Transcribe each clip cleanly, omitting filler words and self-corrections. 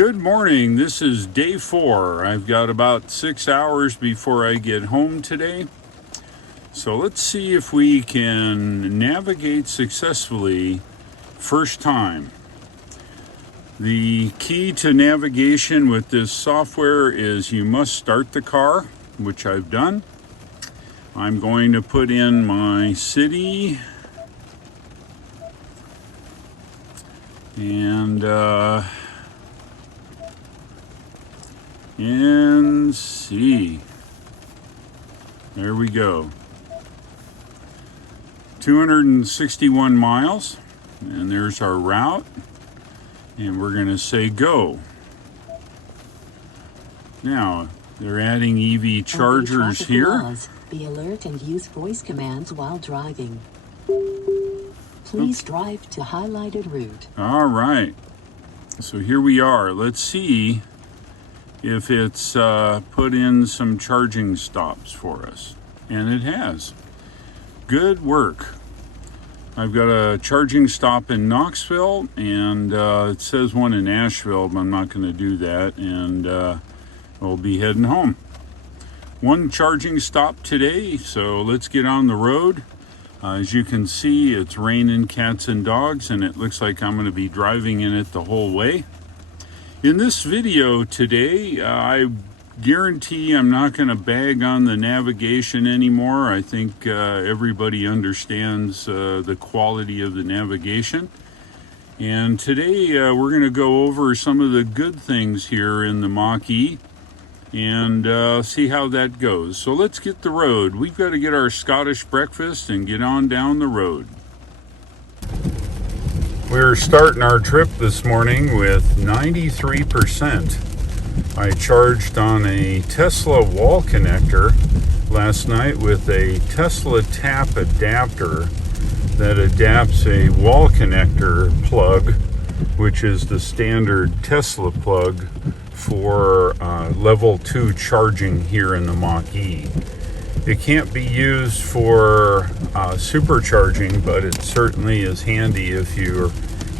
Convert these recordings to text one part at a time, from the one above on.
Good morning. This is day 4. I've got about 6 hours before I get home today. So let's see if we can navigate successfully first time. The key to navigation with this software is you must start the car, which I've done. I'm going to put in my city and see. There we go. 261 miles, and there's our route, and we're going to say go. Now, they're adding EV chargers here. Laws. Be alert and use voice commands while driving. Please drive to highlighted route. All right. So here we are. Let's see if it's put in some charging stops for us. And it has. Good work. I've got a charging stop in Knoxville, and it says one in Asheville, but I'm not going to do that, and we'll be heading home. One charging stop today, so let's get on the road. As you can see, it's raining cats and dogs, and it looks like I'm going to be driving in it the whole way. In this video today, I guarantee I'm not going to bag on the navigation anymore. I think everybody understands the quality of the navigation. And today we're going to go over some of the good things here in the Mach E and see how that goes. So let's get the road. We've got to get our Scottish breakfast and get on down the road. We're starting our trip this morning with 93%. I charged on a Tesla wall connector last night with a Tesla tap adapter that adapts a wall connector plug, which is the standard Tesla plug for level 2 charging here in the Mach E. It can't be used for supercharging, but it certainly is handy if you're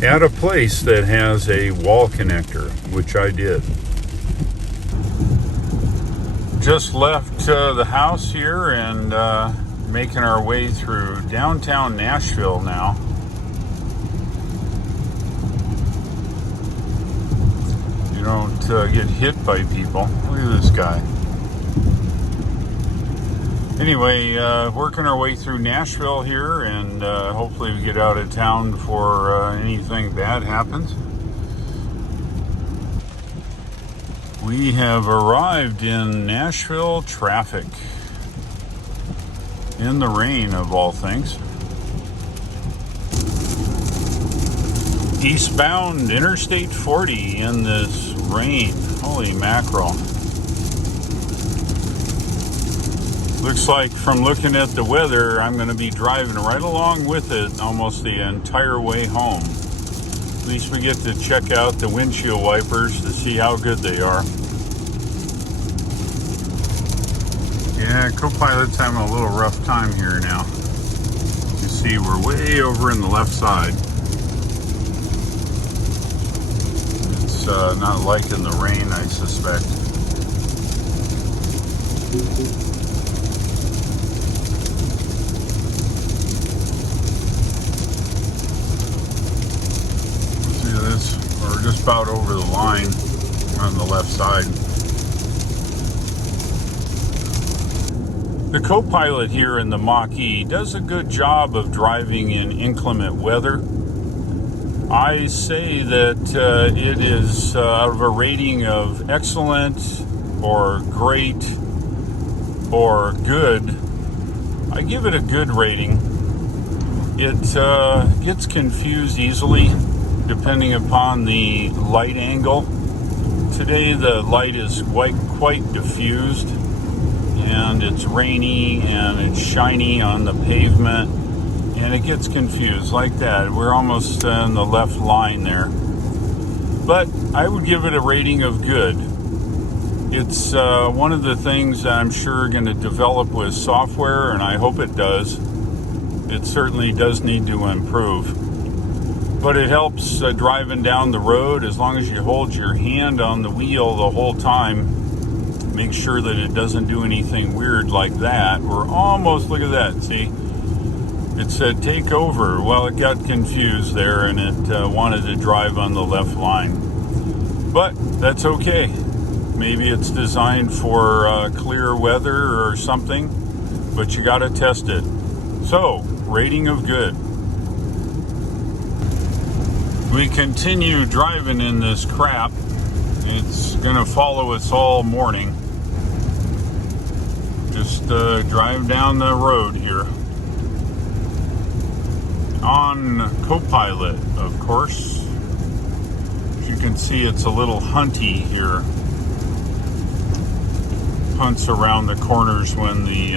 at a place that has a wall connector, which I did. Just left the house here and making our way through downtown Nashville now. You don't get hit by people. Look at this guy. Anyway, working our way through Nashville here, and hopefully we get out of town before anything bad happens. We have arrived in Nashville traffic. In the rain, of all things. Eastbound Interstate 40 in this rain. Holy mackerel. Looks like from looking at the weather, I'm going to be driving right along with it almost the entire way home. At least we get to check out the windshield wipers to see how good they are. Yeah, co-pilot's having a little rough time here now. You see, we're way over in the left side. It's not liking the rain, I suspect. We're just about over the line on the left side. The co-pilot here in the Mach E does a good job of driving in inclement weather. I say that it is out of a rating of excellent or great or good, I give it a good rating. It gets confused easily depending upon the light angle. Today the light is quite diffused, and it's rainy and it's shiny on the pavement, and it gets confused like that. We're almost in the left line there, but I would give it a rating of good. It's one of the things that I'm sure going to develop with software, and I hope it does. It certainly does need to improve. but it helps driving down the road as long as you hold your hand on the wheel the whole time. Make sure that it doesn't do anything weird like that. We're almost, look at that, see? It said take over. Well, it got confused there and it wanted to drive on the left line. But that's okay. Maybe it's designed for clear weather or something, but you got to test it. So, rating of good. We continue driving in this crap. It's going to follow us all morning. Just drive down the road here. On Copilot, of course. As you can see, it's a little hunty here. Hunts around the corners when the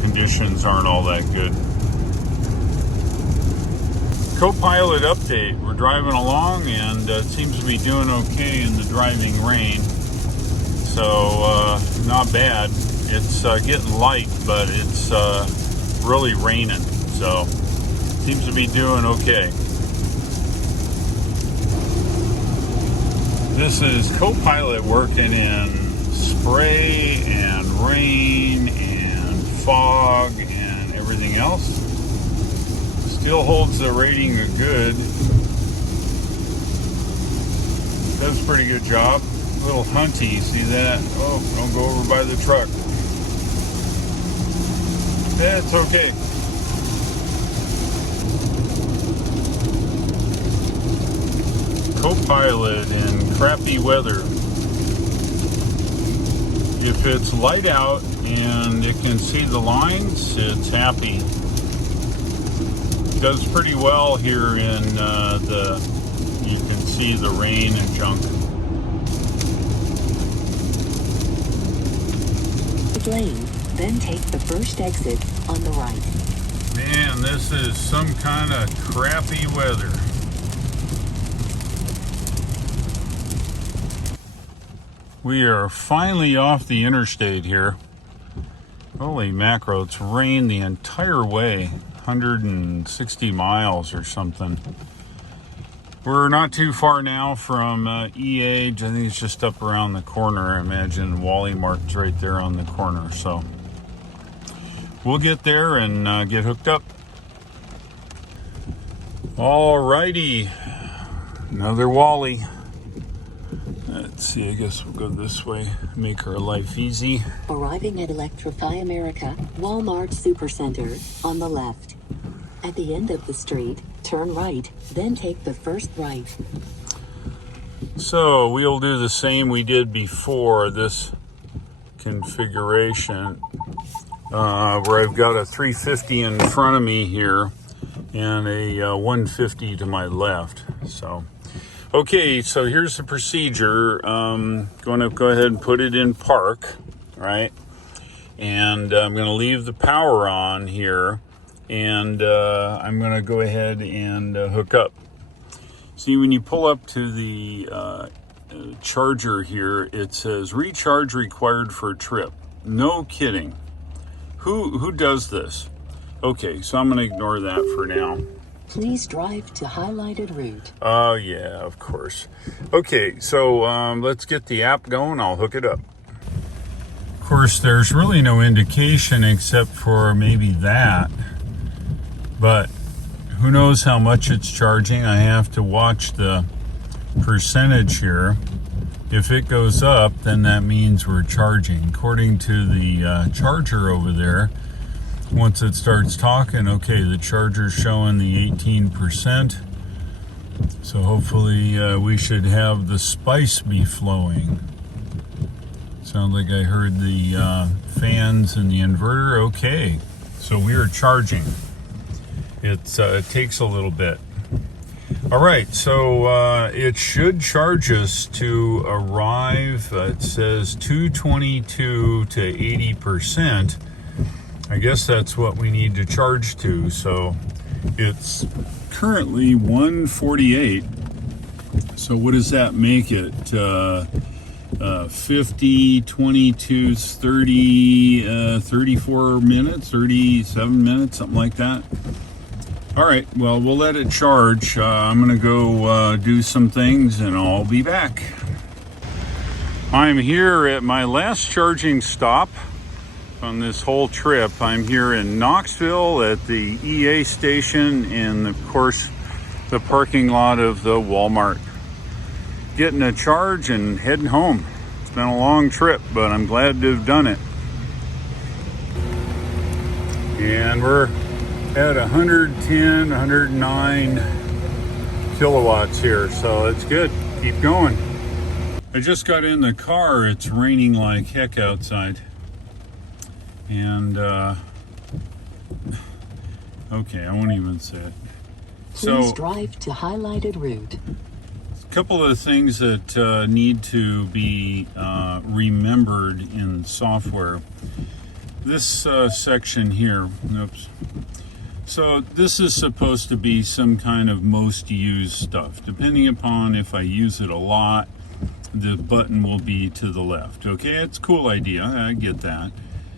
conditions aren't all that good. Copilot update. We're driving along and it seems to be doing okay in the driving rain. So not bad. It's getting light, but it's really raining. So seems to be doing okay. This is Copilot working in spray and rain and fog and everything else. Still holds the rating of good. Does a pretty good job. A little hunty, see that? Oh, don't go over by the truck. That's okay. Copilot in crappy weather. If it's light out and it can see the lines, it's happy. It does pretty well here in you can see the rain and junk. Lane, then take the first exit on the right. Man, this is some kind of crappy weather. We are finally off the interstate here. Holy macro, it's rained the entire way, 160 miles or something. We're not too far now from E-Age. I think it's just up around the corner. I imagine Wally Mart's right there on the corner. So we'll get there and get hooked up. Alrighty, another Wally. Let's see, I guess we'll go this way, make our life easy. Arriving at Electrify America, Walmart Supercenter, on the left. At the end of the street, turn right, then take the first right. So we'll do the same we did before this configuration, where I've got a 350 in front of me here and a 150 to my left. So, okay, so here's the procedure. Going to go ahead and put it in park, right? And I'm going to leave the power on here. And I'm going to go ahead and hook up. See, when you pull up to the charger here, it says recharge required for a trip. No kidding. Who does this? Okay, so I'm going to ignore that for now. Please drive to highlighted route. Oh, yeah, of course. Okay, so let's get the app going. I'll hook it up. Of course, there's really no indication except for maybe that. But who knows how much it's charging. I have to watch the percentage here. If it goes up, then that means we're charging. According to the charger over there, once it starts talking, okay, the charger's showing the 18%. So hopefully we should have the spice be flowing. Sounds like I heard the fans and the inverter. Okay, so we are charging. It takes a little bit. All right, so it should charge us to arrive, it says 222 to 80%. I guess that's what we need to charge to. So it's currently 148. So what does that make it? 50, 22, 30, 34 minutes, 37 minutes, something like that. All right, well, we'll let it charge. I'm gonna go do some things and I'll be back. I'm here at my last charging stop on this whole trip. I'm here in Knoxville at the EA station and of course the parking lot of the Walmart. Getting a charge and heading home. It's been a long trip, but I'm glad to have done it. And we're at 110, 109 kilowatts here, so it's good. Keep going. I just got in the car. It's raining like heck outside. And, okay, I won't even say it. Please drive to highlighted route. A couple of things that need to be remembered in software. This section here, oops. So this is supposed to be some kind of most used stuff. Depending upon if I use it a lot, the button will be to the left. Okay, it's a cool idea, I get that.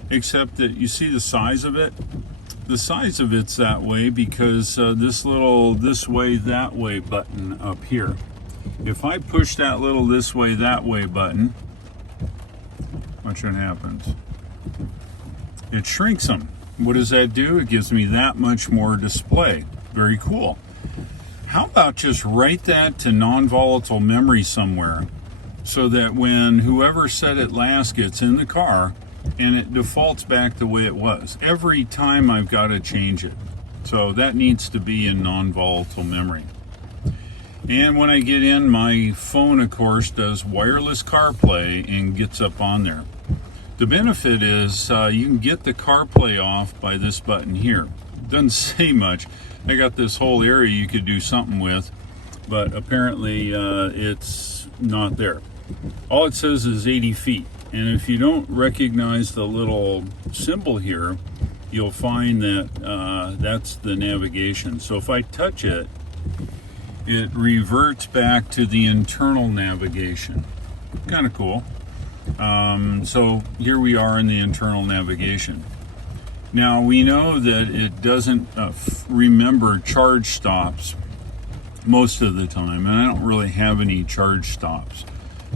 Except that you see the size of it? The size of it's that way because this little this way, that way button up here. If I push that little this way, that way button, watch what happens. It shrinks them. What does that do? It gives me that much more display. Very cool. How about just write that to non-volatile memory somewhere so that when whoever said it last gets in the car and it defaults back the way it was. Every time I've got to change it. So that needs to be in non-volatile memory. And when I get in, my phone, of course, does wireless CarPlay and gets up on there. The benefit is you can get the CarPlay off by this button here. Doesn't say much. I got this whole area you could do something with, but apparently it's not there. All it says is 80 feet. And if you don't recognize the little symbol here, you'll find that that's the navigation. So if I touch it, it reverts back to the internal navigation. Kind of cool. So here we are in the internal navigation. Now we know that it doesn't remember charge stops most of the time, and I don't really have any charge stops.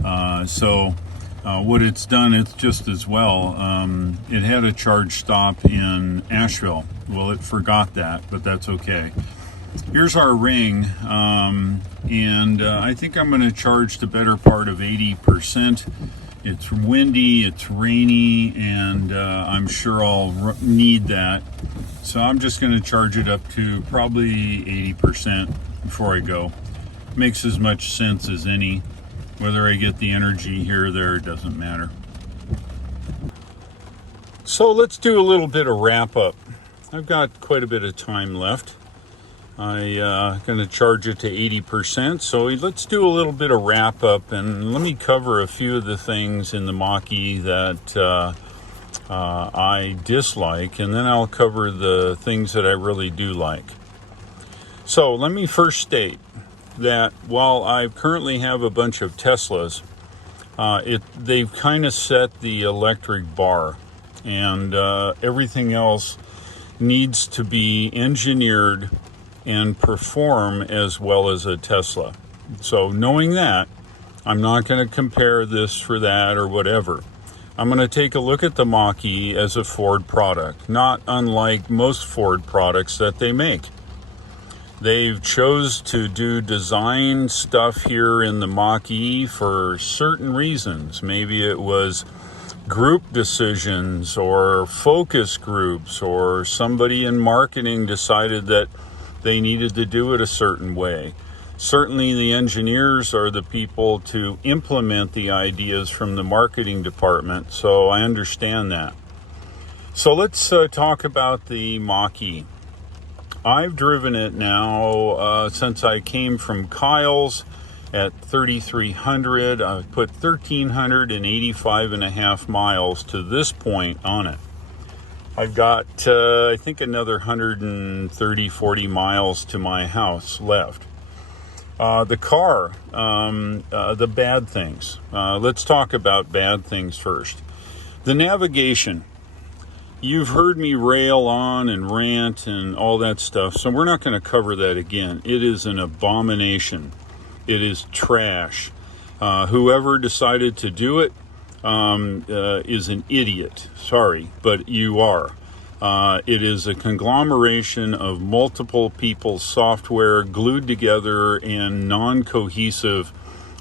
What it's done, it's just as well. It had a charge stop in Asheville. Well, it forgot that, but that's okay. Here's our ring, and I think I'm going to charge the better part of 80%. It's windy, it's rainy, and I'm sure I'll need that. So I'm just going to charge it up to probably 80% before I go. Makes as much sense as any. Whether I get the energy here or there, it doesn't matter. So let's do a little bit of wrap up. I've got quite a bit of time left. I'm going to charge it to 80%. So let's do a little bit of wrap up and let me cover a few of the things in the Mach-E that I dislike, and then I'll cover the things that I really do like. So let me first state that while I currently have a bunch of Teslas, they've kind of set the electric bar, and everything else needs to be engineered and perform as well as a Tesla. So knowing that, I'm not going to compare this for that or whatever. I'm going to take a look at the Mach-E as a Ford product, not unlike most Ford products that they make. They've chose to do design stuff here in the Mach-E for certain reasons. Maybe it was group decisions or focus groups, or somebody in marketing decided that they needed to do it a certain way. Certainly the engineers are the people to implement the ideas from the marketing department, so I understand that. So let's talk about the Mach-E. I've driven it now since I came from Kyle's at 3,300. I've put 1,385 and a half miles to this point on it. I've got, I think, another 130, 40 miles to my house left. The car, the bad things. Let's talk about bad things first. The navigation. You've heard me rail on and rant and all that stuff, so we're not going to cover that again. It is an abomination. It is trash. Whoever decided to do it is an idiot. Sorry, but you are. It is a conglomeration of multiple people's software glued together and non-cohesive,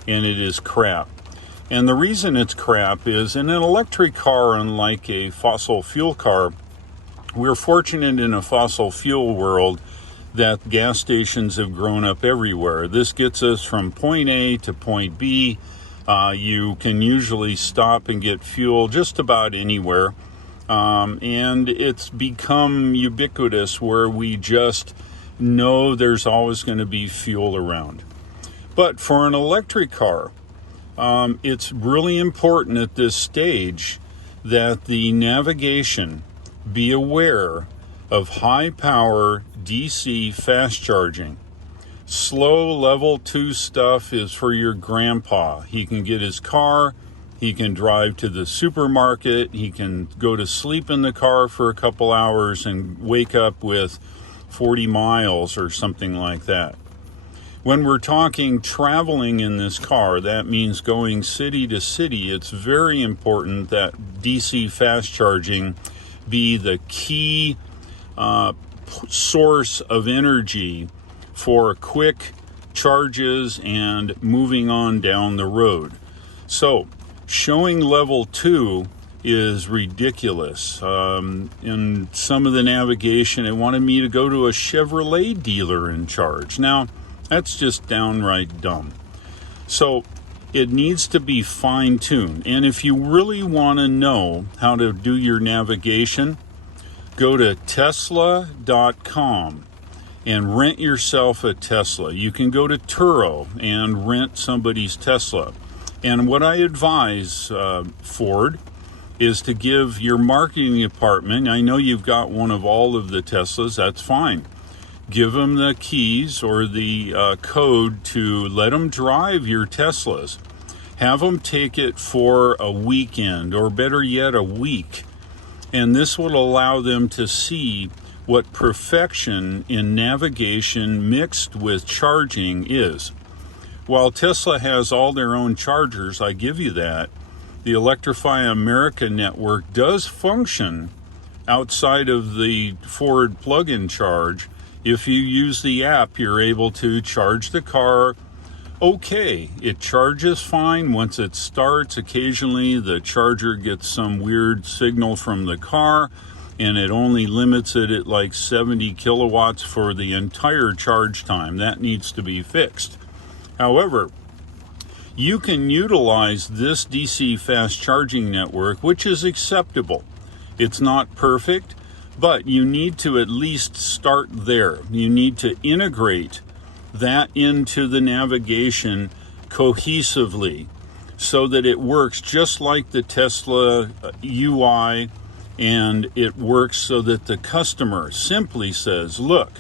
and it is crap. And the reason it's crap is in an electric car, unlike a fossil fuel car, we're fortunate in a fossil fuel world that gas stations have grown up everywhere. This gets us from point A to point B. You can usually stop and get fuel just about anywhere. And it's become ubiquitous where we just know there's always going to be fuel around. But for an electric car, it's really important at this stage that the navigation be aware of high power DC fast charging. Slow level 2 stuff is for your grandpa. He can get his car, he can drive to the supermarket, he can go to sleep in the car for a couple hours and wake up with 40 miles or something like that. When we're talking traveling in this car, that means going city to city. It's very important that DC fast charging be the key source of energy for quick charges and moving on down the road. So showing level 2 is ridiculous. In some of the navigation, it wanted me to go to a Chevrolet dealer and charge. Now, that's just downright dumb. So it needs to be fine-tuned. And if you really want to know how to do your navigation, go to Tesla.com and rent yourself a Tesla. You can go to Turo and rent somebody's Tesla. And what I advise, Ford, is to give your marketing department, I know you've got one of all of the Teslas, that's fine. Give them the keys or the code to let them drive your Teslas. Have them take it for a weekend, or better yet, a week. And this will allow them to see what perfection in navigation mixed with charging is. While Tesla has all their own chargers, I give you that, the Electrify America network does function outside of the Ford plug-in charge. If you use the app, you're able to charge the car. Okay, it charges fine once it starts. Occasionally the charger gets some weird signal from the car and it only limits it at like 70 kilowatts for the entire charge time. That needs to be fixed. However, you can utilize this DC fast charging network, which is acceptable. It's not perfect, but you need to at least start there. You need to integrate that into the navigation cohesively so that it works just like the Tesla UI, and it works so that the customer simply says, look,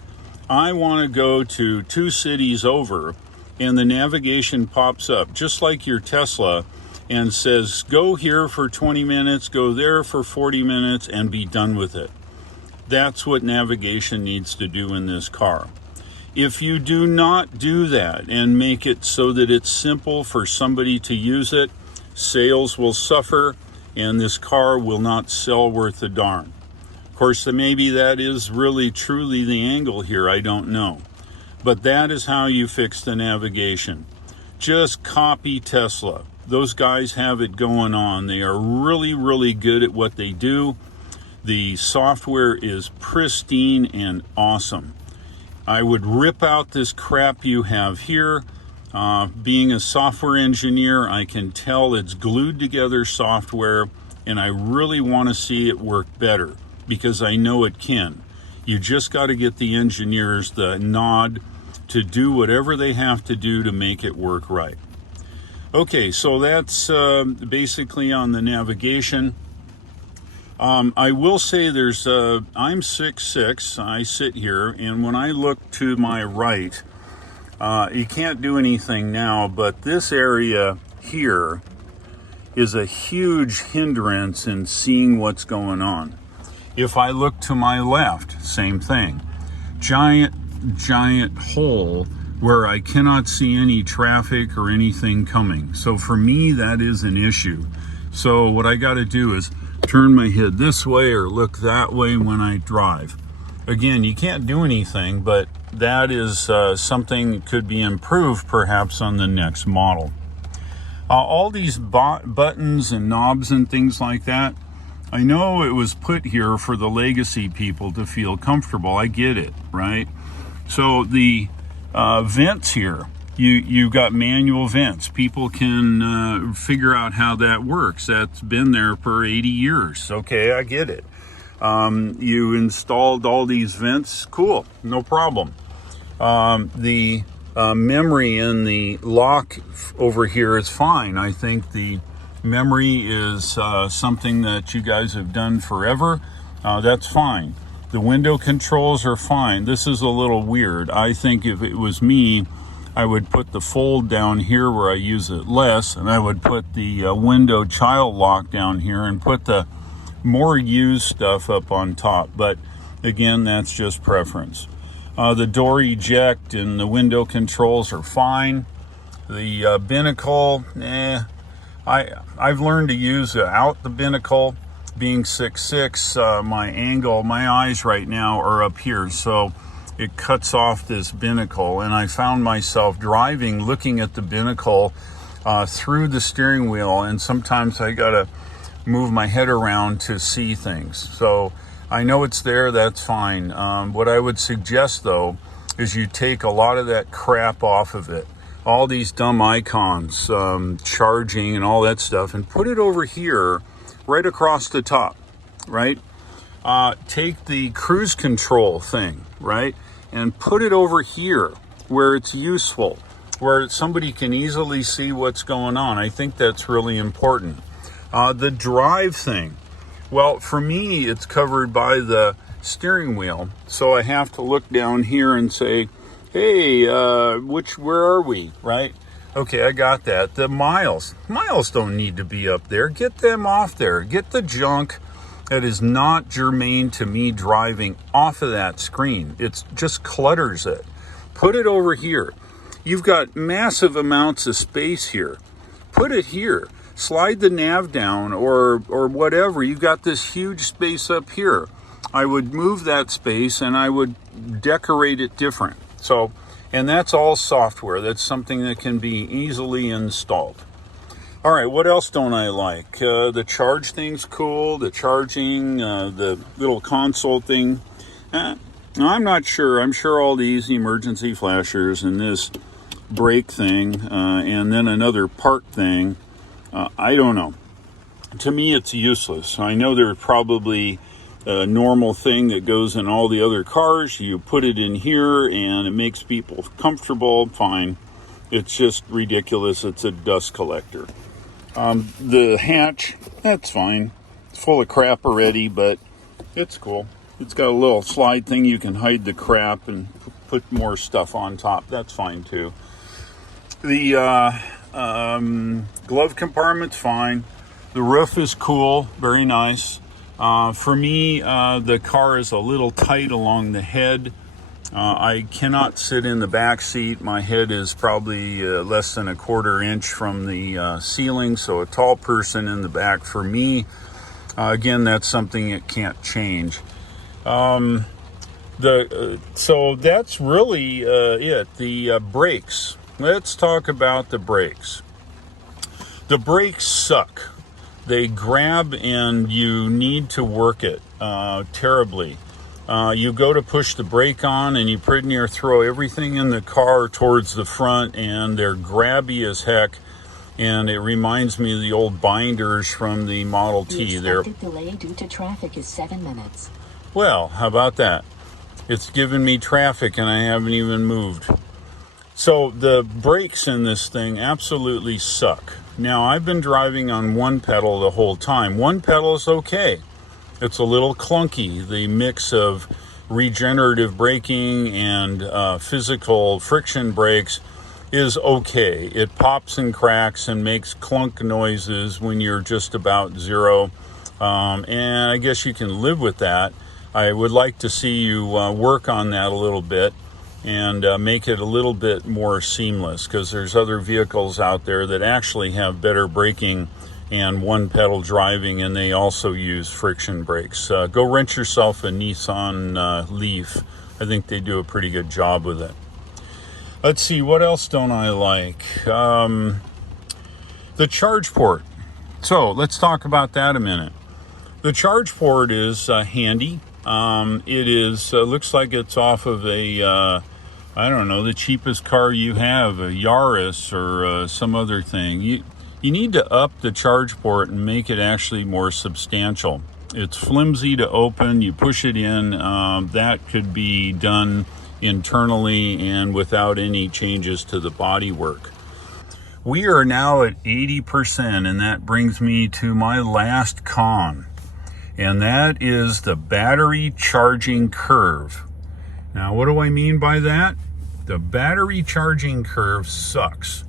I want to go to 2 cities over, and the navigation pops up just like your Tesla and says, go here for 20 minutes, go there for 40 minutes, and be done with it. That's what navigation needs to do in this car. If you do not do that and make it so that it's simple for somebody to use it, sales will suffer and this car will not sell worth a darn. Of course, maybe that is really truly the angle here, I don't know. But that is how you fix the navigation. Just copy Tesla. Those guys have it going on. They are really, really good at what they do. The software is pristine and awesome. I would rip out this crap you have here. Being a software engineer, I can tell it's glued together software, and I really want to see it work better because I know it can. You just got to get the engineers the nod to do whatever they have to do to make it work right. Okay, so that's basically on the navigation. I will say there's, I'm 6'6", I sit here, and when I look to my right, you can't do anything now, but this area here is a huge hindrance in seeing what's going on. If I look to my left, same thing. Giant hole where I cannot see any traffic or anything coming. So for me, that is an issue. So what I got to do is turn my head this way or look that way when I drive. Again, you can't do anything, but that is something that could be improved perhaps on the next model. All these buttons and knobs and things like that, I know it was put here for the legacy people to feel comfortable. I get it, right? So the vents here, you got manual vents. People can figure out how that works. That's been there for 80 years. Okay, I get it. You installed all these vents. Cool, no problem. The memory in the lock over here is fine. I think the memory is something that you guys have done forever. That's fine. The window controls are fine. This is a little weird. I think if it was me, I would put the fold down here where I use it less, and I would put the window child lock down here and put the more used stuff up on top. But again, that's just preference. The door eject and the window controls are fine. The binnacle, I've learned to use out the binnacle. Being 6'6", my eyes right now are up here, so it cuts off this binnacle, and I found myself driving, looking at the binnacle through the steering wheel, and sometimes I gotta move my head around to see things. So I know it's there, that's fine. What I would suggest though is you take a lot of that crap off of it, all these dumb icons, charging and all that stuff, and put it over here right across the top, right? Take the cruise control thing, right, and put it over here where it's useful, where somebody can easily see what's going on. I think that's really important. The drive thing, well, for me, it's covered by the steering wheel, so I have to look down here and say, hey, where are we, right? Okay, I got that. The miles don't need to be up there. Get them off there. Get the junk that is not germane to me driving off of that screen. It just clutters it. Put it over here. You've got massive amounts of space here. Put it here. Slide the nav down or whatever. You've got this huge space up here. I would move that space and I would decorate it different. So, and that's all software. That's something that can be easily installed. All right, what else don't I like? The charge thing's cool. The charging, the little console thing. I'm not sure. I'm sure all these emergency flashers and this brake thing and then another park thing, I don't know. To me, it's useless. I know there's probably a normal thing that goes in all the other cars. You put it in here and it makes people comfortable. Fine. It's just ridiculous. It's a dust collector. The hatch, that's fine. It's full of crap already, but it's cool. It's got a little slide thing. You can hide the crap and put more stuff on top. That's fine too. The glove compartment's fine. The roof is cool, very nice. For me, the car is a little tight along the head. I cannot sit in the back seat. My head is probably less than a quarter inch from the ceiling, so a tall person in the back for me. Again, that's something it can't change. So that's really it. The brakes. Let's talk about the brakes. The brakes suck. They grab and you need to work it terribly. You go to push the brake on and you pretty near throw everything in the car towards the front, and they're grabby as heck. And it reminds me of the old binders from the Model T. The expected delay due to traffic is 7 minutes. Well, how about that? It's given me traffic and I haven't even moved. So the brakes in this thing absolutely suck. Now, I've been driving on one pedal the whole time. One pedal is okay. It's a little clunky. The mix of regenerative braking and physical friction brakes is okay. It pops and cracks and makes clunk noises when you're just about zero. And I guess you can live with that. I would like to see you work on that a little bit and make it a little bit more seamless, because there's other vehicles out there that actually have better braking and one pedal driving, and they also use friction brakes. Go rent yourself a Nissan Leaf. I think they do a pretty good job with it. Let's see, what else don't I like? The charge port. So let's talk about that a minute. The charge port is handy. It is looks like it's off of a I don't know, the cheapest car you have, a Yaris or some other thing. You need to up the charge port and make it actually more substantial. It's flimsy to open. You push it in. That could be done internally and without any changes to the bodywork. We are now at 80%, and that brings me to my last con, and that is the battery charging curve. Now, what do I mean by that? The battery charging curve sucks.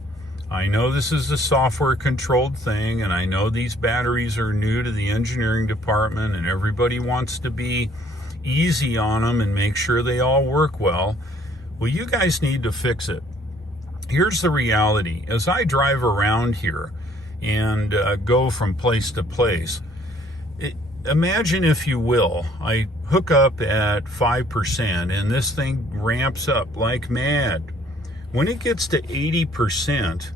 I know this is a software controlled thing, and I know these batteries are new to the engineering department, and everybody wants to be easy on them and make sure they all work well. Well, you guys need to fix it. Here's the reality. As I drive around here and go from place to place, imagine, if you will, I hook up at 5% and this thing ramps up like mad. When it gets to 80%,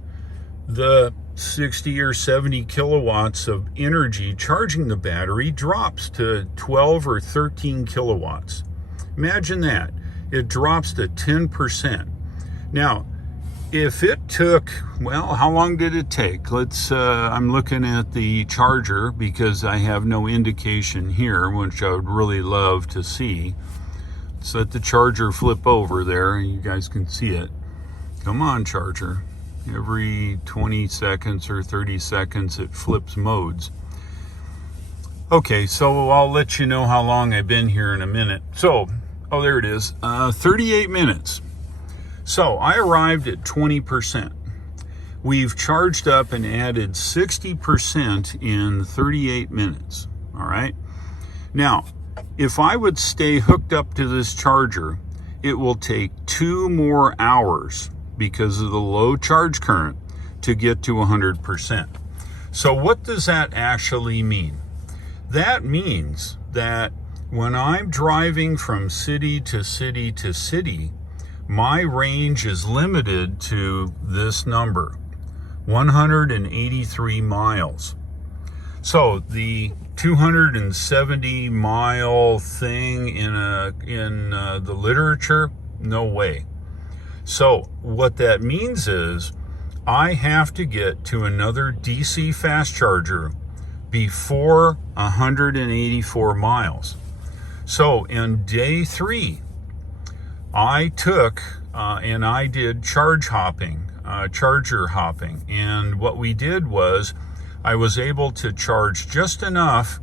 the 60 or 70 kilowatts of energy charging the battery drops to 12 or 13 kilowatts. Imagine that. It drops to 10%. Now, if it took, well, how long did it take? I'm looking at the charger because I have no indication here, which I would really love to see. Let's let the charger flip over there and you guys can see it. Come on, charger. Every 20 seconds or 30 seconds it flips modes. Okay, so I'll let you know how long I've been here in a minute. So, oh, there it is, 38 minutes. So I arrived at 20%. We've charged up and added 60% in 38 minutes, all right? Now, if I would stay hooked up to this charger, it will take 2 more hours because of the low charge current to get to 100%. So what does that actually mean? That means that when I'm driving from city to city to city, my range is limited to this number, 183 miles. So the 270 mile thing in the literature, no way. So what that means is I have to get to another DC fast charger before 184 miles. So in day 3, I took and I did charger hopping. And what we did was I was able to charge just enough,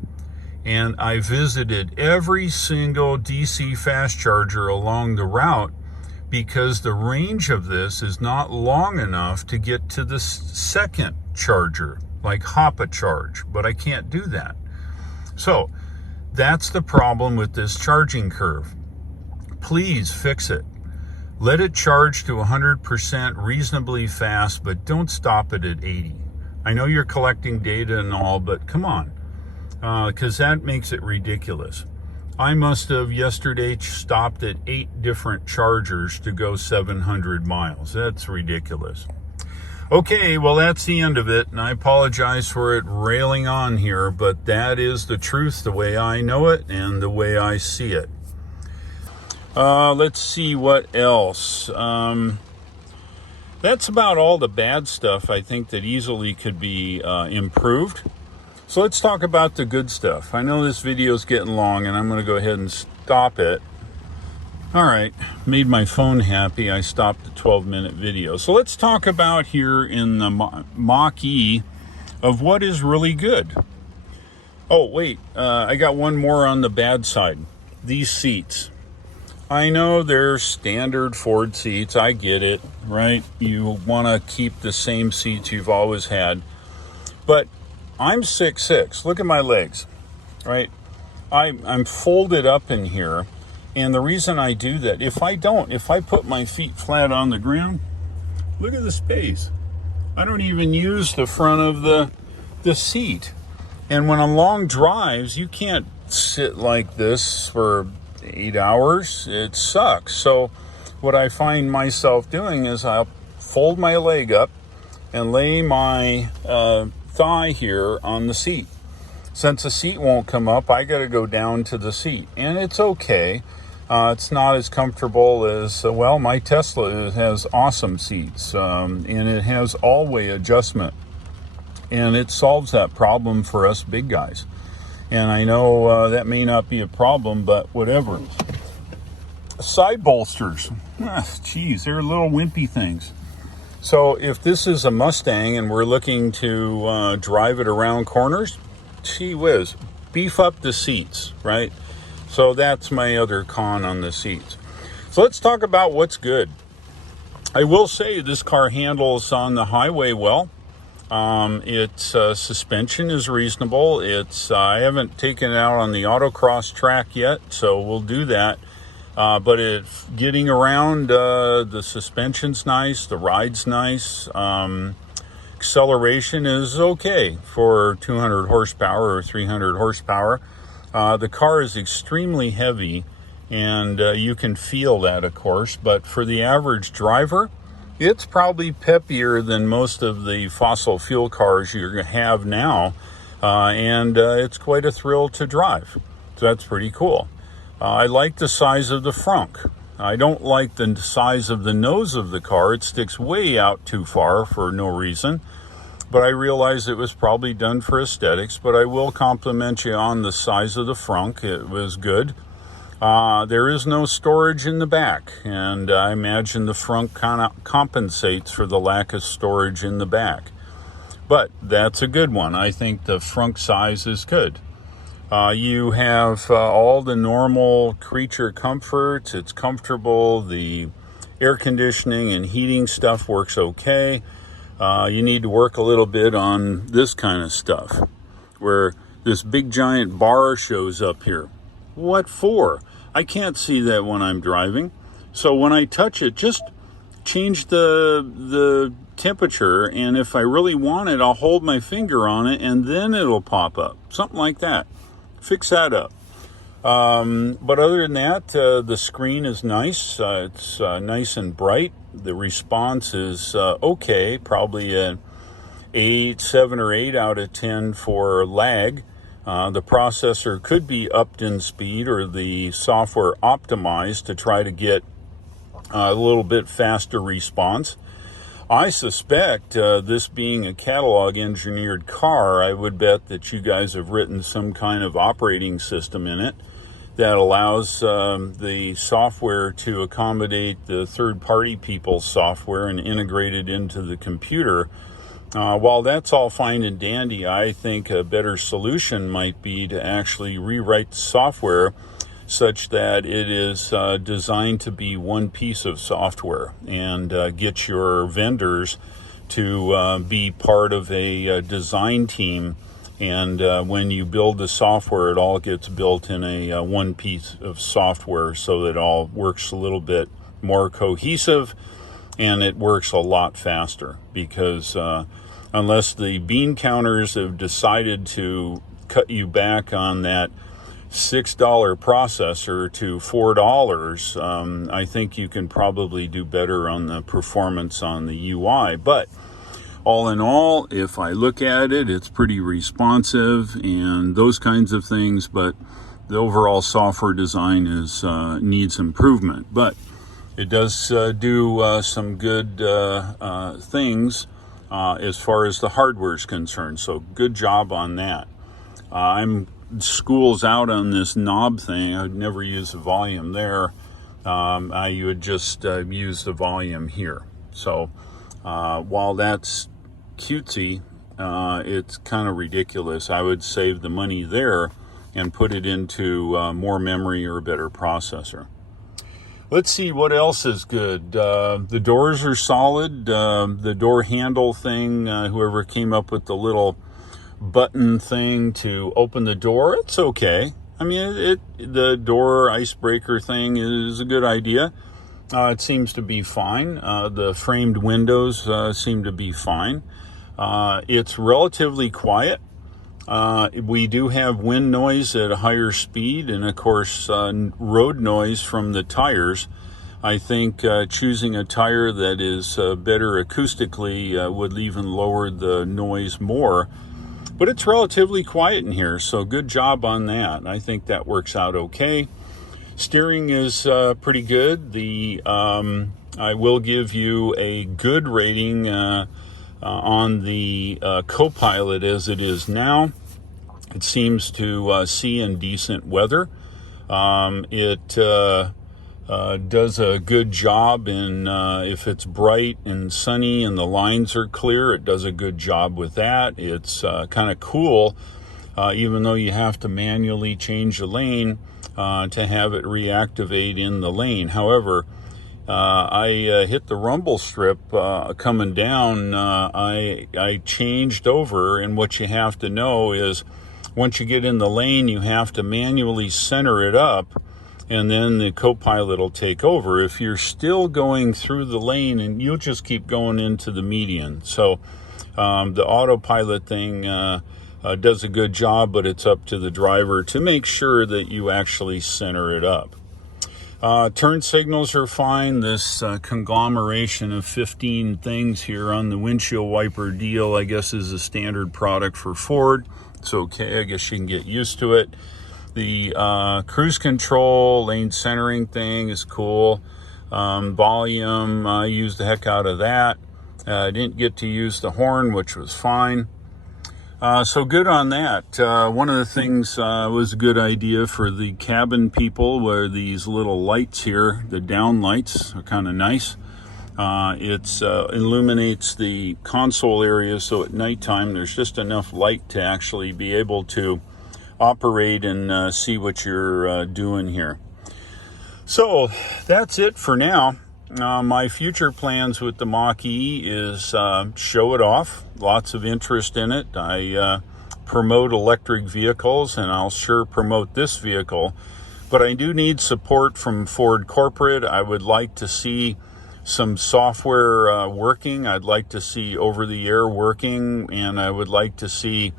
and I visited every single DC fast charger along the route, because the range of this is not long enough to get to the second charger, like hop a charge, but I can't do that. So that's the problem with this charging curve. Please fix it. Let it charge to 100% reasonably fast, but don't stop it at 80. I know you're collecting data and all, but come on, because that makes it ridiculous. I must have yesterday stopped at 8 different chargers to go 700 miles. That's ridiculous. Okay, well, that's the end of it, and I apologize for it railing on here, but that is the truth, the way I know it and the way I see it. Let's see what else. That's about all the bad stuff I think that easily could be improved. So let's talk about the good stuff. I know this video is getting long, and I'm going to go ahead and stop it. All right, made my phone happy. I stopped the 12-minute video. So let's talk about here in the Mach E of what is really good. Oh, wait, I got one more on the bad side. These seats. I know they're standard Ford seats. I get it, right? You want to keep the same seats you've always had. But I'm 6'6". Look at my legs. right? I'm folded up in here, and the reason I do that, if I put my feet flat on the ground, look at the space. I don't even use the front of the seat. And when on long drives, you can't sit like this for 8 hours. It sucks. So what I find myself doing is I'll fold my leg up and lay my thigh here on the seat. Since the seat won't come up, I got to go down to the seat. And it's okay. It's not as comfortable as, well, my Tesla has awesome seats. And it has all-way adjustment. And it solves that problem for us big guys. And I know that may not be a problem, but whatever. Side bolsters. Geez, they're little wimpy things. So if this is a Mustang and we're looking to drive it around corners, gee whiz, beef up the seats, right? So that's my other con on the seats. So let's talk about what's good. I will say this car handles on the highway well. Its suspension is reasonable. I haven't taken it out on the autocross track yet, so we'll do that. But it's getting around, the suspension's nice, the ride's nice. Acceleration is okay for 200 horsepower or 300 horsepower. The car is extremely heavy, and you can feel that, of course. But for the average driver, it's probably peppier than most of the fossil fuel cars you have now, and it's quite a thrill to drive. So that's pretty cool. I like the size of the frunk. I don't like the size of the nose of the car. It sticks way out too far for no reason. But I realized it was probably done for aesthetics, but I will compliment you on the size of the frunk. It was good. There is no storage in the back, and I imagine the front kind of compensates for the lack of storage in the back. But that's a good one. I think the front size is good. You have all the normal creature comforts. It's comfortable. The air conditioning and heating stuff works okay. You need to work a little bit on this kind of stuff, where this big giant bar shows up here. What for? I can't see that when I'm driving. So when I touch it, just change the temperature, and if I really want it, I'll hold my finger on it, and then it'll pop up. Something like that. Fix that up. But other than that, the screen is nice. It's nice and bright. The response is okay, probably an 7 or 8 out of 10 for lag. The processor could be upped in speed, or the software optimized to try to get a little bit faster response. I suspect, this being a catalog engineered car, I would bet that you guys have written some kind of operating system in it that allows the software to accommodate the third-party people's software and integrate it into the computer. While that's all fine and dandy, I think a better solution might be to actually rewrite the software such that it is designed to be one piece of software, and get your vendors to be part of a design team. And when you build the software, it all gets built in a one piece of software, so that it all works a little bit more cohesive, and it works a lot faster. Because unless the bean counters have decided to cut you back on that $6 processor to $4, I think you can probably do better on the performance on the UI. But all in all, if I look at it, it's pretty responsive and those kinds of things, but the overall software design needs improvement. But it does do some good things as far as the hardware is concerned. So good job on that. School's out on this knob thing. I'd never use the volume there. You would just use the volume here. So while that's cutesy, it's kind of ridiculous. I would save the money there and put it into more memory or a better processor. Let's see what else is good. The doors are solid. The door handle thing, whoever came up with the little button thing to open the door, it's okay. I mean, the door icebreaker thing is a good idea. It seems to be fine. The framed windows seem to be fine. It's relatively quiet. We do have wind noise at a higher speed, and of course road noise from the tires. I think choosing a tire that is better acoustically would even lower the noise more. But it's relatively quiet in here, so good job on that. I think that works out okay. Steering is pretty good. I will give you a good rating on the co-pilot as it is now. It seems to see in decent weather. It does a good job in if it's bright and sunny and the lines are clear, it does a good job with that. It's kind of cool, even though you have to manually change the lane to have it reactivate in the lane. However, I hit the rumble strip coming down. I changed over, and what you have to know is once you get in the lane, you have to manually center it up, and then the co-pilot will take over. If you're still going through the lane, and you'll just keep going into the median. So the autopilot thing does a good job, but it's up to the driver to make sure that you actually center it up. Turn signals are fine. This conglomeration of 15 things here on the windshield wiper deal, I guess, is a standard product for Ford. It's okay. I guess you can get used to it. The cruise control, lane centering thing is cool. Volume, I used the heck out of that. I didn't get to use the horn, which was fine. So good on that. One of the things was a good idea for the cabin people were these little lights here. The down lights are kind of nice. It illuminates the console area, so at nighttime there's just enough light to actually be able to operate and see what you're doing here. So that's it for now. My future plans with the Mach E is show it off. Lots of interest in it. I promote electric vehicles, and I'll sure promote this vehicle. But I do need support from Ford Corporate. I would like to see some software working. I'd like to see over-the-air working, and I would like to see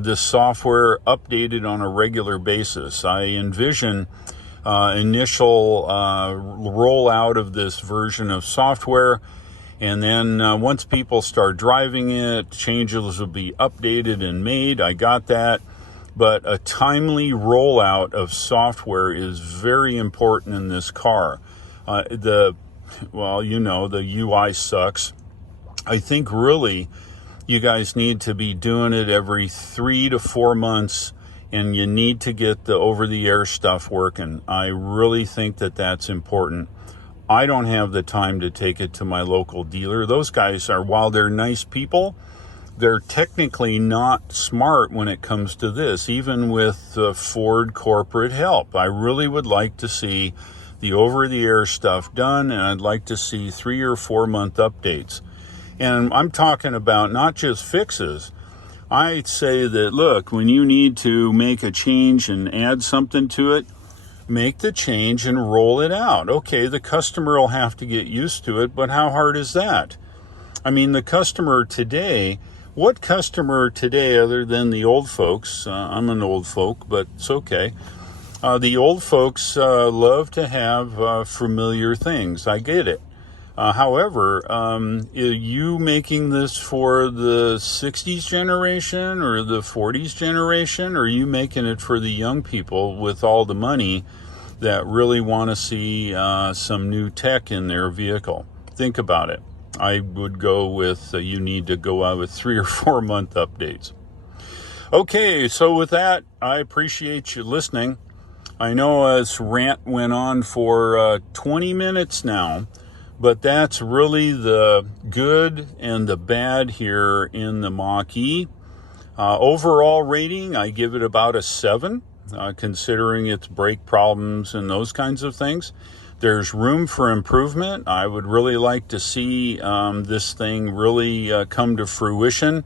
this software updated on a regular basis. I envision initial rollout of this version of software, and then once people start driving it, changes will be updated and made. I got that, but a timely rollout of software is very important in this car. The UI sucks. I think really you guys need to be doing it every 3 to 4 months, and you need to get the over-the-air stuff working. I really think that that's important. I don't have the time to take it to my local dealer. Those guys are, while they're nice people, they're technically not smart when it comes to this, even with Ford corporate help. I really would like to see the over-the-air stuff done, and I'd like to see 3 or 4 month updates. And I'm talking about not just fixes. I'd say that, look, when you need to make a change and add something to it, make the change and roll it out. Okay, the customer will have to get used to it, but how hard is that? I mean, the customer today, what customer today, other than the old folks, I'm an old folk, but it's okay. The old folks love to have familiar things. I get it. However, are you making this for the 60s generation or the 40s generation? Or are you making it for the young people with all the money that really want to see some new tech in their vehicle? Think about it. I would go with you need to go out with 3 or 4 month updates. Okay, so with that, I appreciate you listening. I know this rant went on for 20 minutes now. But that's really the good and the bad here in the Mach E. Overall rating, I give it about a 7, considering its brake problems and those kinds of things. There's room for improvement. I would really like to see this thing really come to fruition.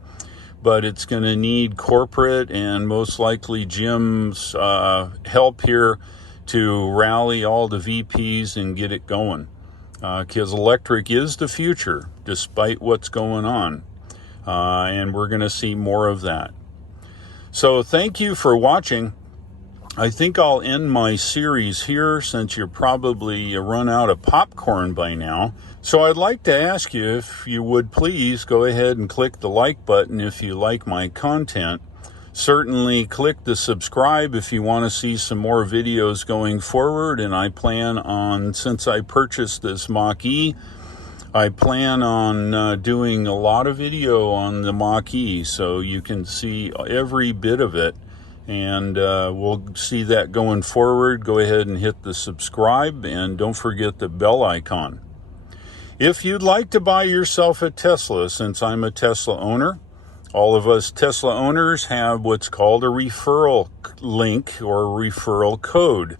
but it's going to need corporate and most likely Jim's help here to rally all the VPs and get it going. Because electric is the future, despite what's going on. And we're going to see more of that. So thank you for watching. I think I'll end my series here since you're probably run out of popcorn by now. So I'd like to ask you if you would please go ahead and click the like button if you like my content. Certainly click the subscribe if you want to see some more videos going forward. And I plan on, since I purchased this Mach E, I plan on doing a lot of video on the Mach E so you can see every bit of it. And we'll see that going forward. Go ahead and hit the subscribe and don't forget the bell icon. If you'd like to buy yourself a Tesla, since I'm a Tesla owner, all of us Tesla owners have what's called a referral link or referral code.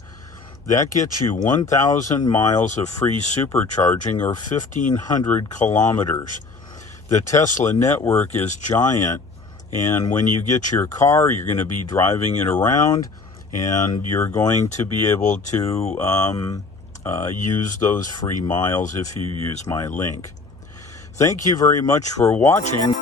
That gets you 1,000 miles of free supercharging or 1,500 kilometers. The Tesla network is giant. And when you get your car, you're going to be driving it around and you're going to be able to use those free miles if you use my link. Thank you very much for watching.